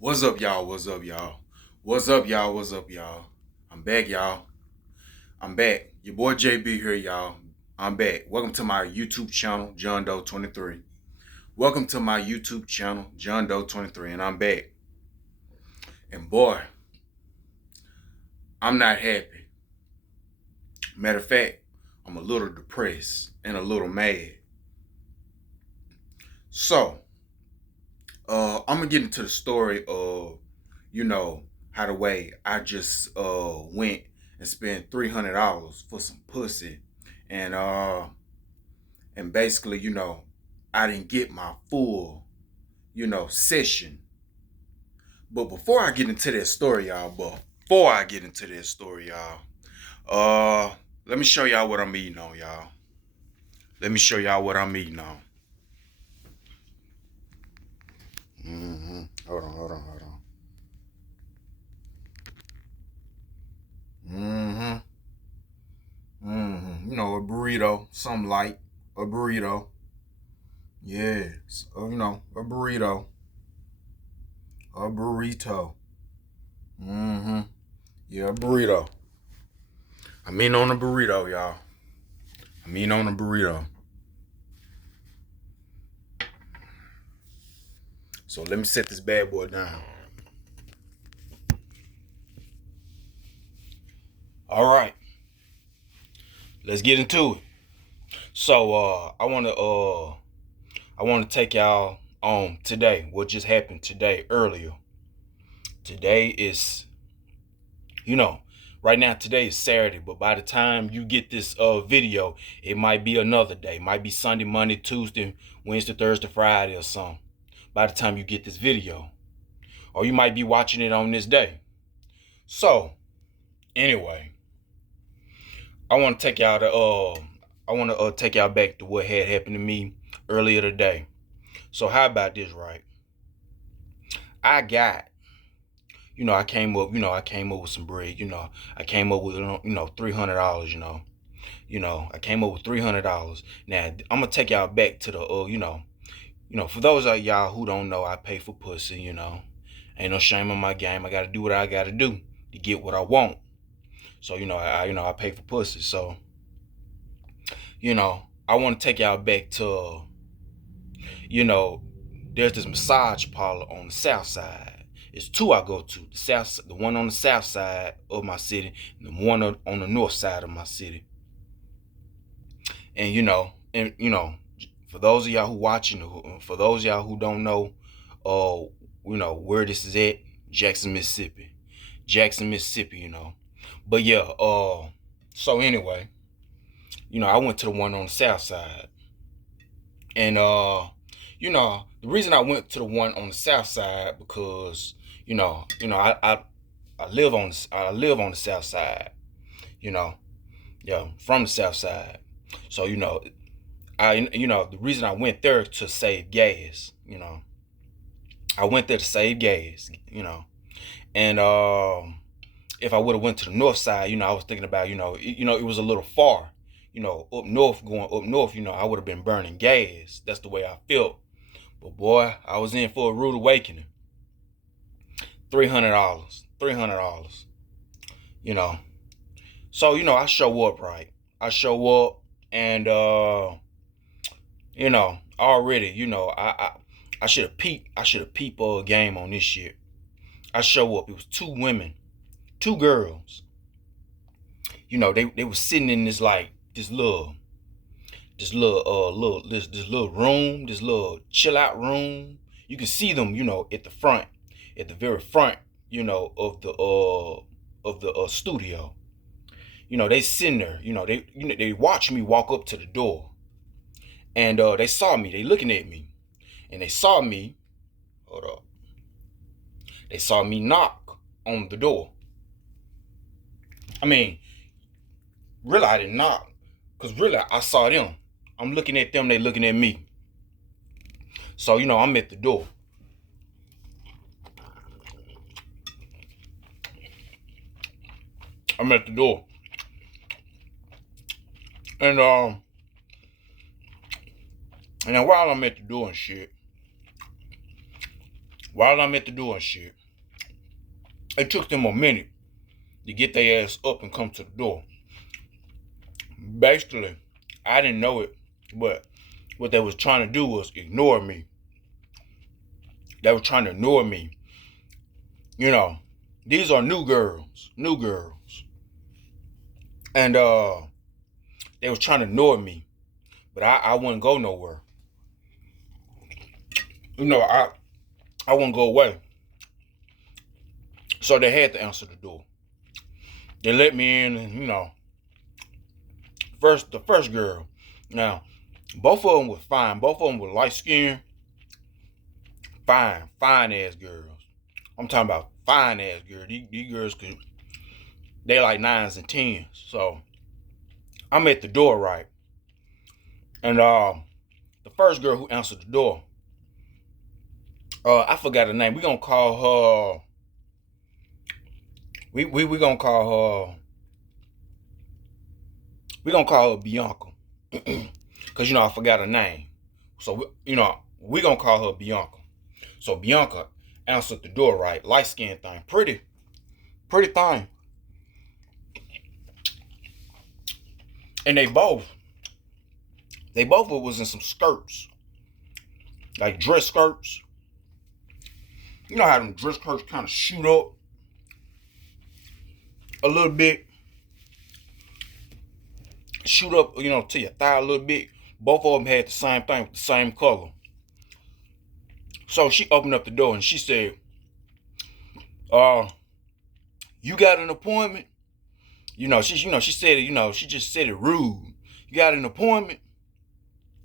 What's up, y'all? What's up, y'all? What's up, y'all? What's up, y'all? I'm back, y'all. I'm back. Your boy JB here, y'all. I'm back. Welcome to my YouTube channel, John Doe 23. Welcome to my YouTube channel, John Doe 23, and I'm back. And boy, I'm not happy. Matter of fact, I'm a little depressed and a little mad. So, I'm gonna get into the story of, how the way I just went and spent $300 for some pussy, and basically, I didn't get my full, session. But before I get into that story, y'all, let me show y'all what I'm eating on, y'all. Let me show y'all what I'm eating on. Hold on. A burrito, something light, a burrito. Yeah, a burrito, a burrito. Yeah, a burrito. I'm eating on a burrito, y'all. I'm eating on a burrito. So let me set this bad boy down. All right, let's get into it. So I wanna take y'all on today. What just happened today earlier? Today is, right now today is Saturday, but by the time you get this video, it might be another day. It might be Sunday, Monday, Tuesday, Wednesday, Thursday, Friday, or something. By the time you get this video, or you might be watching it on this day. So anyway, I want to take y'all to take y'all back to what had happened to me earlier today. So how about this, right? I got, I came up with some bread. I came up with $300. I came up with $300. Now I'm gonna take y'all back to the for those of y'all who don't know, I pay for pussy. Ain't no shame in my game. I gotta do what I gotta do to get what I want. So I pay for pussy. So I want to take y'all back to there's this massage parlor on the south side. It's two I go to. The one on the south side of my city, and the one on the north side of my city. And for those of y'all who watching, for those of y'all who don't know, where this is at, Jackson, Mississippi. But yeah, so anyway, I went to the one on the south side. And the reason I went to the one on the south side because, I live on the south side, from the south side. So, the reason I went there to save gas, I went there to save gas, and if I would have went to the north side, I was thinking about, it was a little far, going up north, I would have been burning gas. That's the way I felt. But boy, I was in for a rude awakening. $300. You know. So, I show up, right? I show up and already, I should have peeped a game on this shit. I show up. It was two women, two girls. They were sitting in this little room, this little chill out room. You can see them, at the front, at the very front, of the studio. They sitting there. They watch me walk up to the door, and they saw me. They looking at me, and they saw me. Hold up. They saw me knock on the door. I mean, really, I didn't knock, cause really, I saw them. I'm looking at them. They looking at me. So I'm at the door. I'm at the door. And then while I'm at the door and shit, While I'm at the door and shit, it took them a minute to get their ass up and come to the door. Basically, I didn't know it, but what they was trying to do was ignore me. They were trying to ignore me. You know, these are new girls. And they was trying to ignore me. But I wouldn't go nowhere. You know, I wouldn't go away. So they had to answer the door. They let me in, and the first girl. Now, both of them were fine. Both of them were light skinned, fine ass girls. I'm talking about fine ass girls. These girls they like 9s and 10s. So I'm at the door, right? And the first girl who answered the door, I forgot her name. We gonna call her. We gonna call her. We gonna call her Bianca, cause I forgot her name. So we gonna call her Bianca. So Bianca answered the door, right? Light skinned thing, pretty thing. And they both was in some skirts, like dress skirts. You know how them dress skirts kind of shoot up a little bit, to your thigh a little bit. Both of them had the same thing with the same color. So she opened up the door and she said, you got an appointment? She said it, she just said it rude. You got an appointment?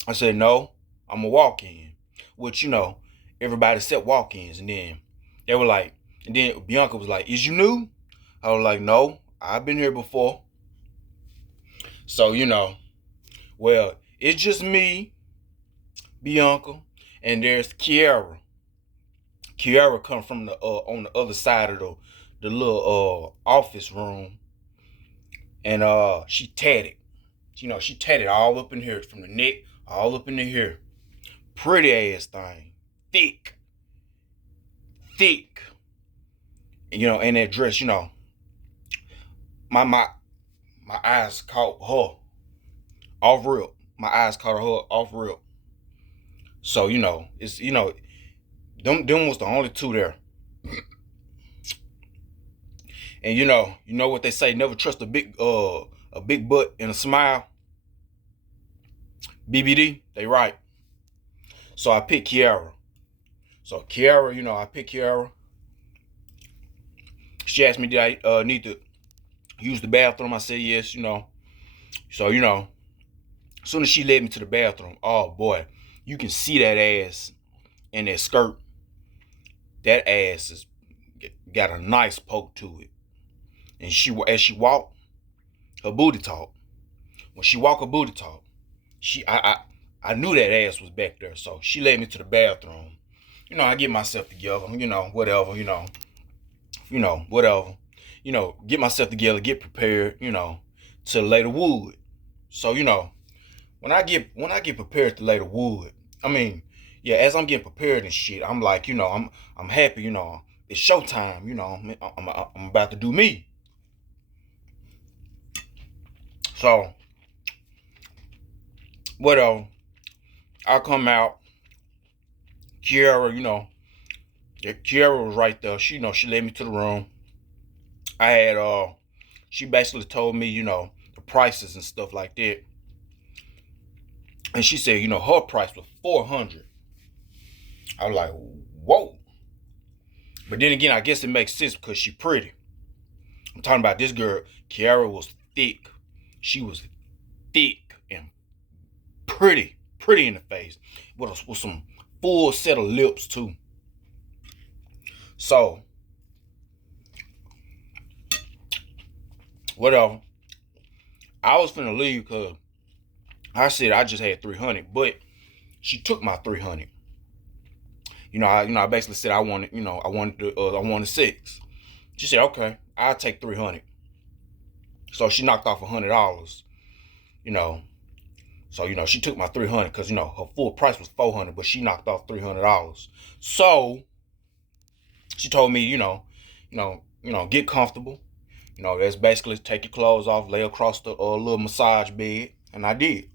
I said, no, I'm a walk-in. Which, everybody said walk-ins. And then they were like, and then Bianca was like, is you new? I was like, no, I've been here before. So, well, it's just me, Bianca, and there's Kiara. Kiara come from the on the other side of the little office room. And she tatted. She tatted all up in here, from the neck all up in the hair. Pretty ass thing. Thick. And that dress, my eyes caught her off rip. My eyes caught her off rip. So, it's them was the only two there. And you know what they say, never trust a big butt and a smile. BBD, they right. So I picked Kiara. So Kiara, I picked Kiara. She asked me, did I need to use the bathroom? I said yes, So, as soon as she led me to the bathroom, oh boy, you can see that ass and that skirt. That ass has got a nice poke to it. And as she walked, her booty talk. When she walked, her booty talk. I knew that ass was back there. So she led me to the bathroom. I get myself together, whatever, whatever. Get myself together, get prepared, to lay the wood. So, when I get prepared to lay the wood, as I'm getting prepared and shit, I'm like, I'm happy, it's showtime, I'm about to do me. So, whatever. I come out. Kiara, Kiara was right there. She led me to the room. I had, she basically told me, the prices and stuff like that. And she said, her price was $400. I was like, whoa. But then again, I guess it makes sense because she's pretty. I'm talking about this girl. Kiara was thick. She was thick and pretty in the face. With some full set of lips too. So, whatever. I was finna leave because I said I just had 300, but she took my 300. I basically said I wanted 6. She said, okay, I'll take 300. So she knocked off $100. So she took my 300 because her full price was $400, but she knocked off $300. So She told me, get comfortable. That's basically take your clothes off, lay across the little massage bed, and I did.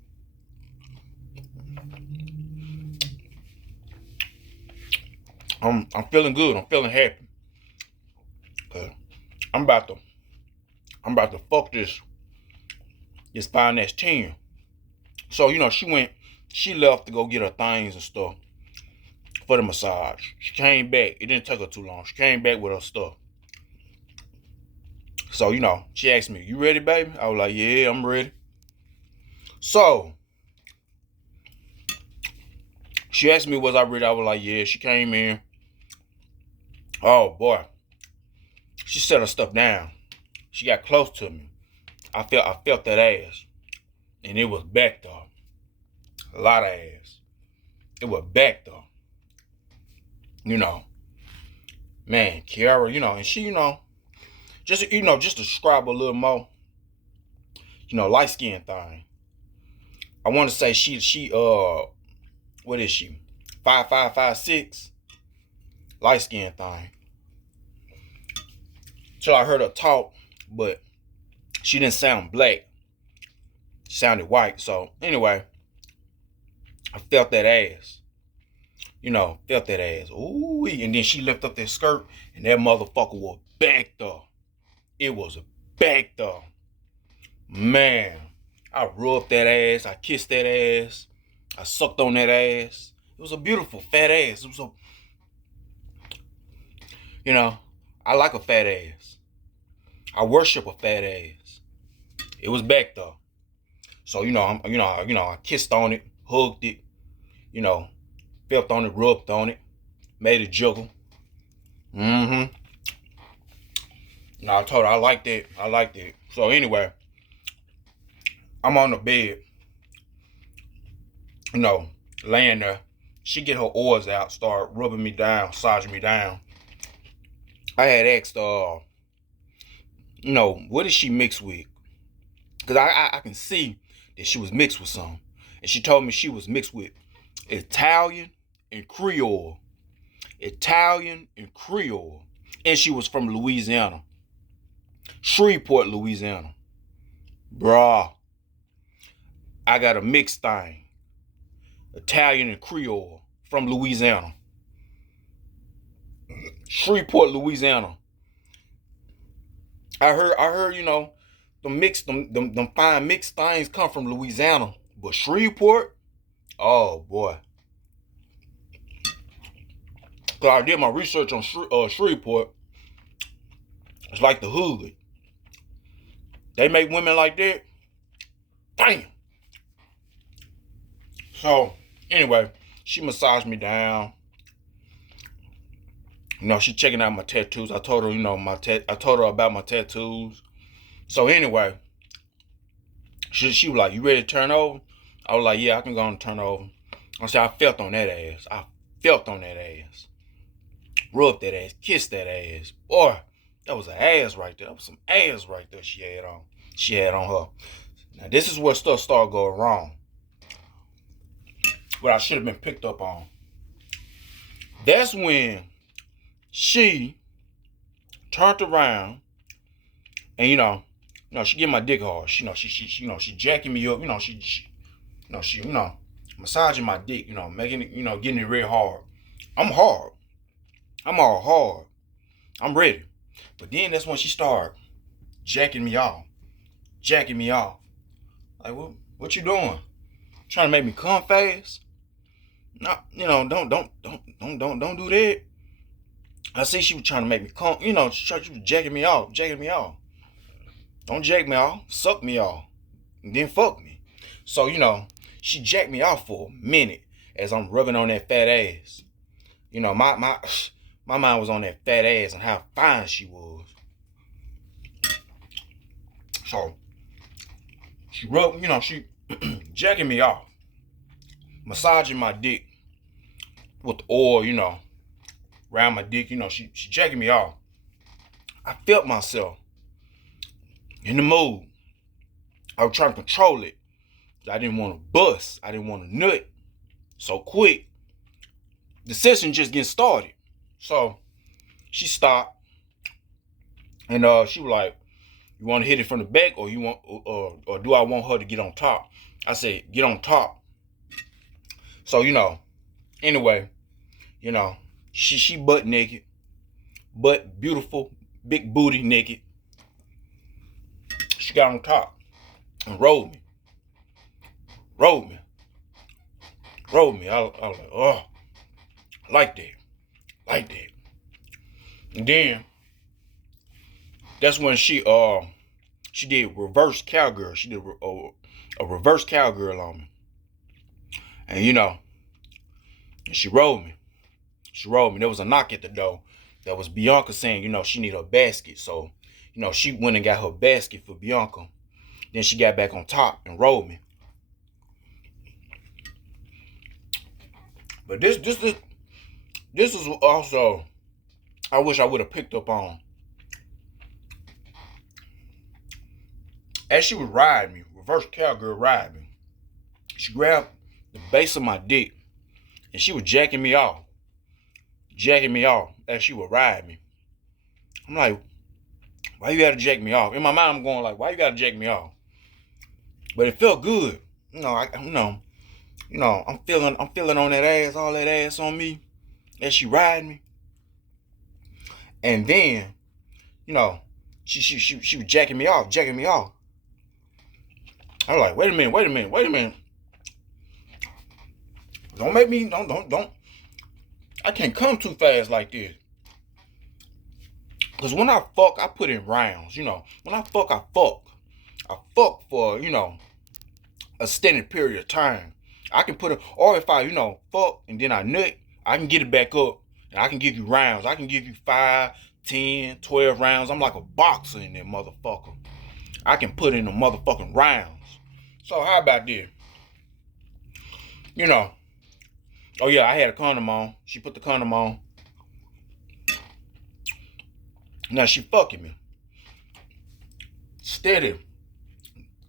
I'm feeling good. I'm feeling happy. I'm about to fuck this fine ass 10. So she left to go get her things and stuff for the massage. She came back. It didn't take her too long. She came back with her stuff. So she asked me, "You ready, baby?" I was like, "Yeah, I'm ready." So she asked me, "Was I ready?" I was like, "Yeah." She came in. Oh boy, she set her stuff down. She got close to me. I felt that ass, and it was back though. A lot of ass. It was back though. Man, Kiara, and she, just just to describe a little more, light skin thing. I want to say she what is she? 5'5", 5'6", light skin thing. So I heard her talk, but she didn't sound black. She sounded white. So anyway, I felt that ass. Felt that ass. Ooh, and then she lifted up that skirt, and that motherfucker was back though. It was back though. Man, I rubbed that ass. I kissed that ass. I sucked on that ass. It was a beautiful fat ass. It was I like a fat ass. I worship a fat ass. It was back though. So I kissed on it, hugged it, felt on it, rubbed on it, made it juggle. I told her I liked it. I liked it. So anyway, I'm on the bed, laying there. She get her oars out, start rubbing me down, massaging me down. I had asked what did she mix with? Because I can see that she was mixed with some. And she told me she was mixed with Italian and Creole. Italian and Creole. And she was from Louisiana. Shreveport, Louisiana. Bruh. I got a mixed thing. Italian and Creole from Louisiana. Shreveport, Louisiana. I heard, them fine mixed things come from Louisiana. But Shreveport, oh boy. Cause I did my research on Shreveport. It's like the hood. They make women like that. Damn. So anyway, she massaged me down. She checking out my tattoos. I told her, I told her about my tattoos. So anyway, she was like, "You ready to turn over?" I was like, "Yeah, I can go and turn over." I said, I felt on that ass. I felt on that ass. Rubbed that ass. Kissed that ass. Boy, that was an ass right there. That was some ass right there she had on. She had on her. Now, this is where stuff started going wrong. What I should have been picked up on. That's when she turned around and she get my dick hard. She jacking me up. She massaging my dick. Making it, getting it real hard. I'm hard. I'm all hard. I'm ready. But then that's when she started jacking me off. Jacking me off. Like, what you doing? Trying to make me come fast? No, don't do that. I see she was trying to make me come. She was jacking me off. Don't jack me off. Suck me off. And then fuck me. So, she jacked me off for a minute as I'm rubbing on that fat ass. My mind was on that fat ass and how fine she was. So she rubbed, she jacking me off, massaging my dick with the oil, around my dick. She jacking me off. I felt myself in the mood. I was trying to control it. I didn't want to bust. I didn't want to nut so quick. The session just getting started. So She stopped, and she was like, "You want to hit it from the back, or you want, or do I want her to get on top?" I said, "Get on top." So anyway, she butt naked, butt beautiful, big booty naked. She got on top and rolled me, rolled me, rolled me. I was like, oh, like that, like that. And then that's when she did reverse cowgirl. She did a reverse cowgirl on me, and she rolled me. She rolled me. There was a knock at the door. That was Bianca saying, she need her basket. So, she went and got her basket for Bianca. Then she got back on top and rolled me. But this is also, I wish I would have picked up on. As she was riding me, reverse cowgirl riding me, she grabbed the base of my dick and she was jacking me off as she would ride me. I'm like, why you gotta jack me off? In my mind, I'm going like, why you gotta jack me off? But it felt good. I'm feeling on that ass, all that ass on me as she riding me. And then, she was jacking me off. I was like, wait a minute. Don't make me, don't. I can't come too fast like this. Because when I fuck, I put in rounds. When I fuck, I fuck. I fuck for, a extended period of time. I can put it, or if I, fuck and then I nut, I can get it back up and I can give you rounds. I can give you 5, 10, 12 rounds. I'm like a boxer in there, motherfucker. I can put in the motherfucking rounds. So how about this? Oh yeah, I had a condom on. She put the condom on. Now she fucking me. Steady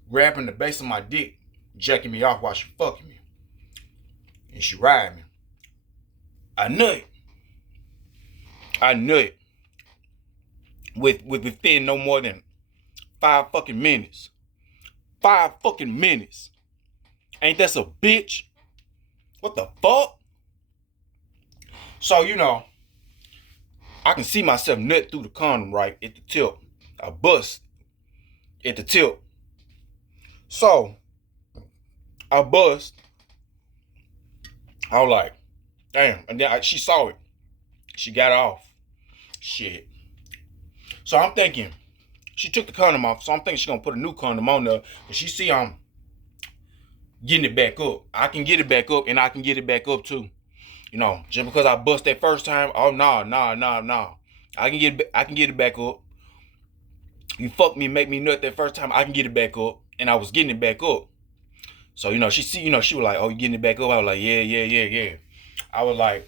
grabbing the base of my dick, jacking me off while she fucking me. And she ride me. I nut. Within no more than 5 fucking minutes. 5 fucking minutes. Ain't that a bitch? What the fuck? So, I can see myself nut through the condom right at the tip. I bust at the tip. So, I bust. I was like, damn. And then she saw it. She got off. Shit. So I'm thinking, she took the condom off. So I'm thinking she's going to put a new condom on there. But she see I'm getting it back up. I can get it back up and I can get it back up too. Just because I bust that first time, oh nah. I can get it back up. You fuck me, make me nut that first time, I can get it back up. And I was getting it back up. So, she see, she was like, oh, you getting it back up? I was like, yeah. I was like,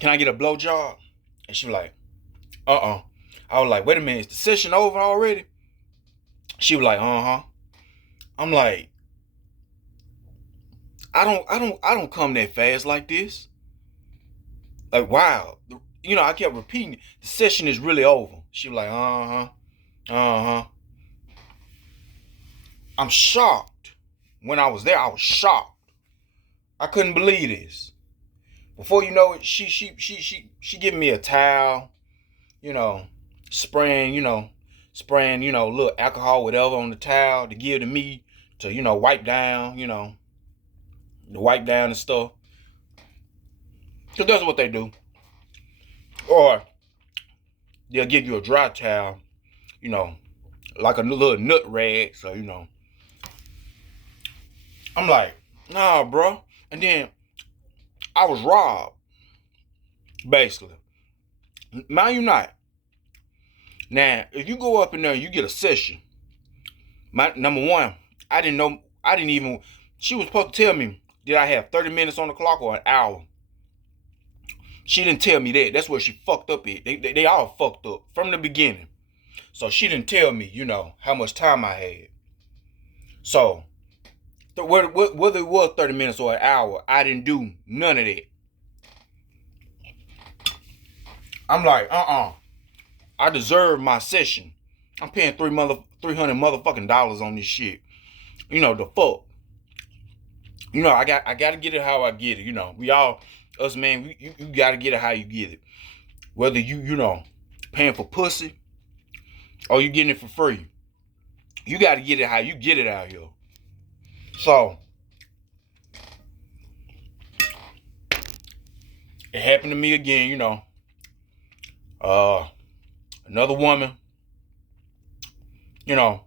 can I get a blowjob? And she was like, I was like, wait a minute, is the session over already? She was like, I'm like, I don't come that fast like this. Like, wow. I kept repeating, the session is really over. She was like, I'm shocked. When I was there, I was shocked. I couldn't believe this. Before you know it, she giving me a towel, spraying, a little alcohol, whatever, on the towel to give to me to, wipe down, to wipe down and stuff. Because that's what they do. Or they'll give you a dry towel, like a little nut rag. So, I'm like, nah, bro. And then I was robbed, basically. Mind you not. Now, if you go up in there and you get a session, number one, I didn't even, she was supposed to tell me, did I have 30 minutes on the clock or an hour? She didn't tell me that. That's where she fucked up at. They all fucked up from the beginning. So she didn't tell me, how much time I had. So, whether it was 30 minutes or an hour, I didn't do none of that. I'm like, I deserve my session. I'm paying $300 motherfucking dollars on this shit. You know, the fuck. You know, I gotta get it how I get it. You know, we all, us man, you gotta get it how you get it. Whether you know, paying for pussy or you getting it for free. You gotta get it how you get it out here. So, it happened to me again, you know. Another woman, you know,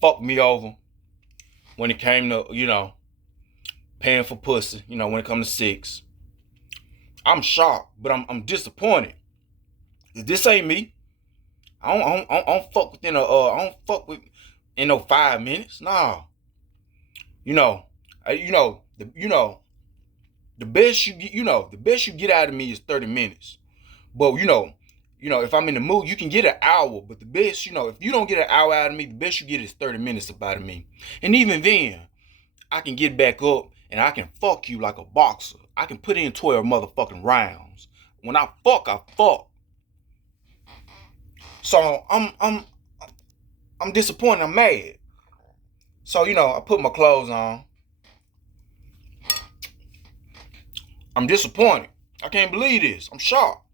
fucked me over when it came to, you know, paying for pussy, you know, when it comes to sex. I'm shocked, but I'm disappointed. This ain't me. I don't fuck within I don't fuck with in no 5 minutes. Nah. You know, the best you get, the best you get out of me is 30 minutes. But you know, if I'm in the mood, you can get an hour. But the best, if you don't get an hour out of me, the best you get is 30 minutes out of me. And even then, I can get back up and I can fuck you like a boxer. I can put in 12 motherfucking rounds. When I fuck, I fuck. So I'm disappointed. I'm mad. So I put my clothes on. I'm disappointed. I can't believe this. I'm shocked.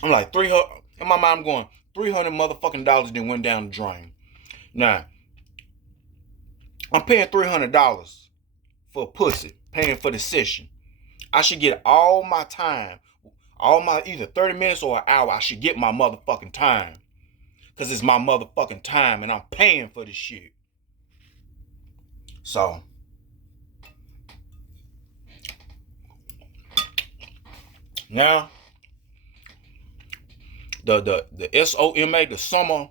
I'm like 300. In my mind, I'm going $300 motherfucking dollars then went down the drain. Now, I'm paying $300 for a pussy, paying for the session. I should get all my time, all my either 30 minutes or an hour. I should get my motherfucking time. Because it's my motherfucking time and I'm paying for this shit. So, now, the SOMA, the summer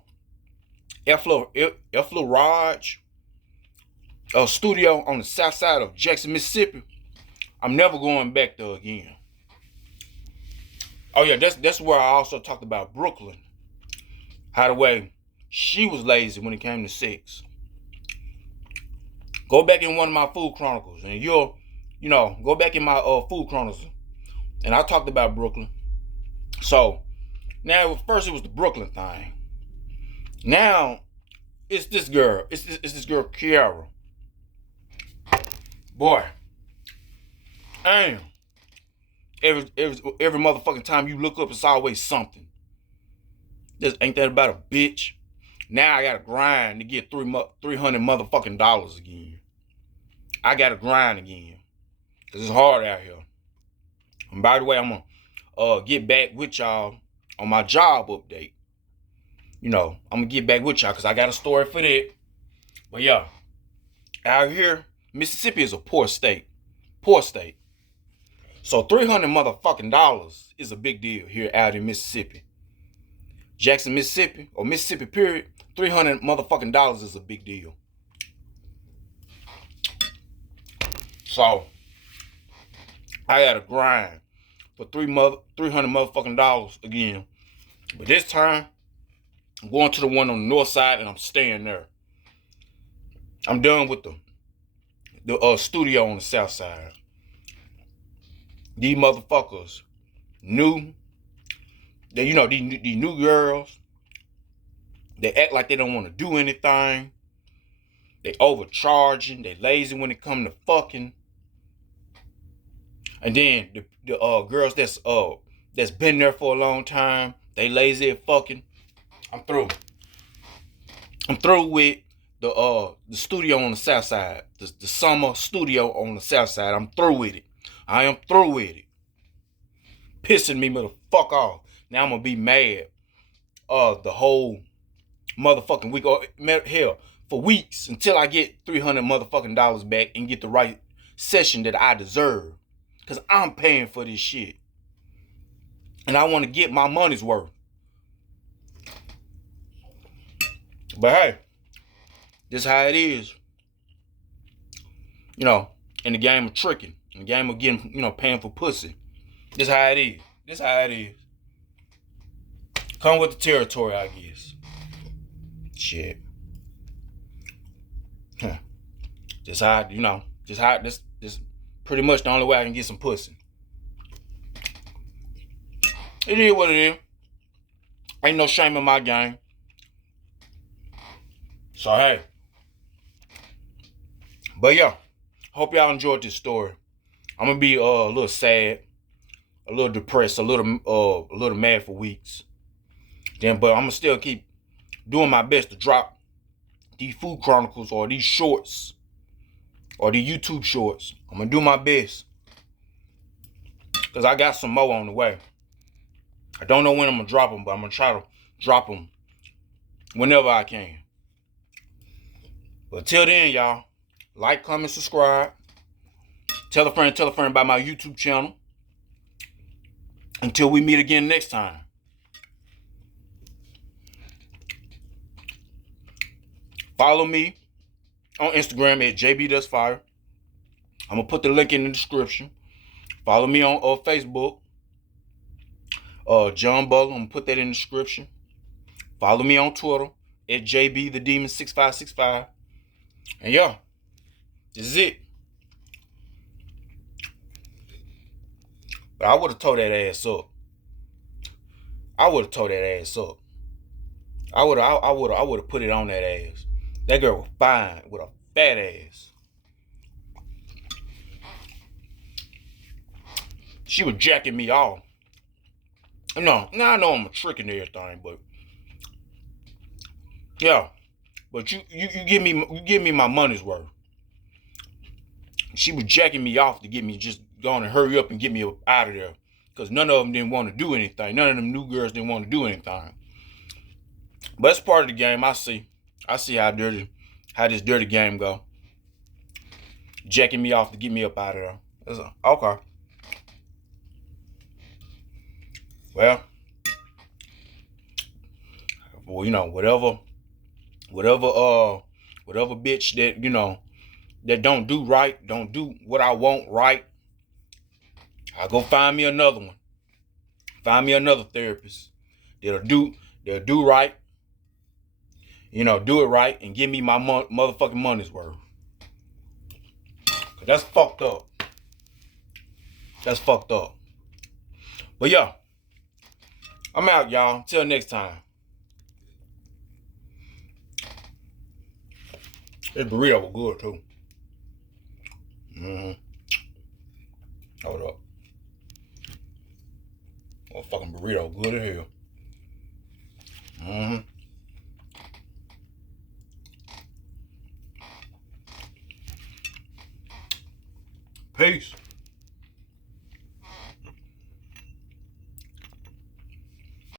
effleurage studio on the south side of Jackson, Mississippi, I'm never going back there again. Oh yeah, that's where I also talked about Brooklyn. How the way she was lazy when it came to sex. Go back in one of my food chronicles and go back in my food chronicles. And I talked about Brooklyn. So now first it was the Brooklyn thing. Now it's this girl. It's this girl Kiara. Boy, damn. Every motherfucking time you look up, it's always something. Just ain't that about a bitch? Now I gotta grind to get $300 motherfucking dollars again. I gotta grind again. Cause it's hard out here. And by the way, I'm gonna get back with y'all on my job update. I'm gonna get back with y'all because I got a story for that. But yeah, out here, Mississippi is a poor state. Poor state. So $300 motherfucking dollars is a big deal here out in Mississippi. Jackson, Mississippi, or Mississippi period, $300 motherfucking dollars is a big deal. So I gotta grind for $300 motherfucking dollars again. But this time, I'm going to the one on the north side and I'm staying there. I'm done with the studio on the south side. These motherfuckers these new girls, they act like they don't want to do anything. They overcharging. They lazy when it come to fucking. And then the girls that's been there for a long time, they lazy at fucking. I'm through. I'm through with the studio on the south side. The summer studio on the south side. I'm through with it. I am through with it. Pissing me the fuck off. Now I'm gonna be mad the whole motherfucking week, or hell, for weeks until I get $300 motherfucking dollars back and get the right session that I deserve. Cause I'm paying for this shit. And I want to get my money's worth. But hey, this is how it is. In the game of tricking. In the game of getting, paying for pussy. This is how it is. This is how it is. Come with the territory, I guess. Shit. This pretty much the only way I can get some pussy. It is what it is. Ain't no shame in my game. So hey. But yeah, hope y'all enjoyed this story. I'm gonna be a little sad, a little depressed, a little mad for weeks. But I'm gonna still keep doing my best to drop these food chronicles or these shorts or these YouTube shorts. I'm gonna do my best because I got some more on the way. I don't know when I'm gonna drop them, but I'm gonna try to drop them whenever I can. But till then, y'all, like, comment, subscribe. Tell a friend about my YouTube channel. Until we meet again next time. Follow me on Instagram at JBDoesFire. I'm going to put the link in the description. Follow me on Facebook. John Butler. I'm going to put that in the description. Follow me on Twitter at JBTheDemon6565. And yeah, this is it. But I would have tore that ass up. I would have put it on that ass. That girl was fine with a fat ass. She was jacking me off. No, now I know I'm a trick and everything, but yeah. But you give me my money's worth. She was jacking me off to get me just going to hurry up and get me out of there. Because none of them didn't want to do anything. None of them new girls didn't want to do anything. But it's part of the game. I see how this dirty game go. Jacking me off to get me up out of there. Okay. Well, you know, whatever bitch that, you know, that don't do right, don't do what I want right, I'll go find me another one. Find me another therapist that'll do right, you know, do it right and give me my motherfucking money's worth. 'Cause that's fucked up. That's fucked up. But yeah, I'm out, y'all. Till next time. This burrito was good too. Hold up. Oh, fucking burrito, good as hell. Peace.